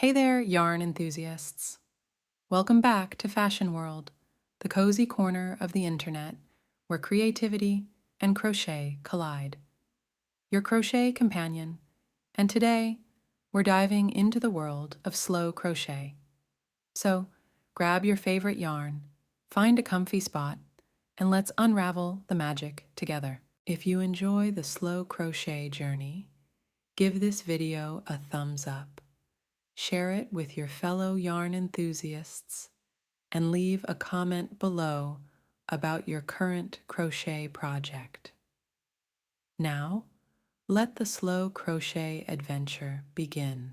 Hey there, yarn enthusiasts. Welcome back to Fashion World, the cozy corner of the internet where creativity and crochet collide. Your crochet companion, and today we're diving into the world of slow crochet. So grab your favorite yarn, find a comfy spot, and let's unravel the magic together. If you enjoy the slow crochet journey, give this video a thumbs up. Share it with your fellow yarn enthusiasts, and leave a comment below about your current crochet project. Now, let the slow crochet adventure begin.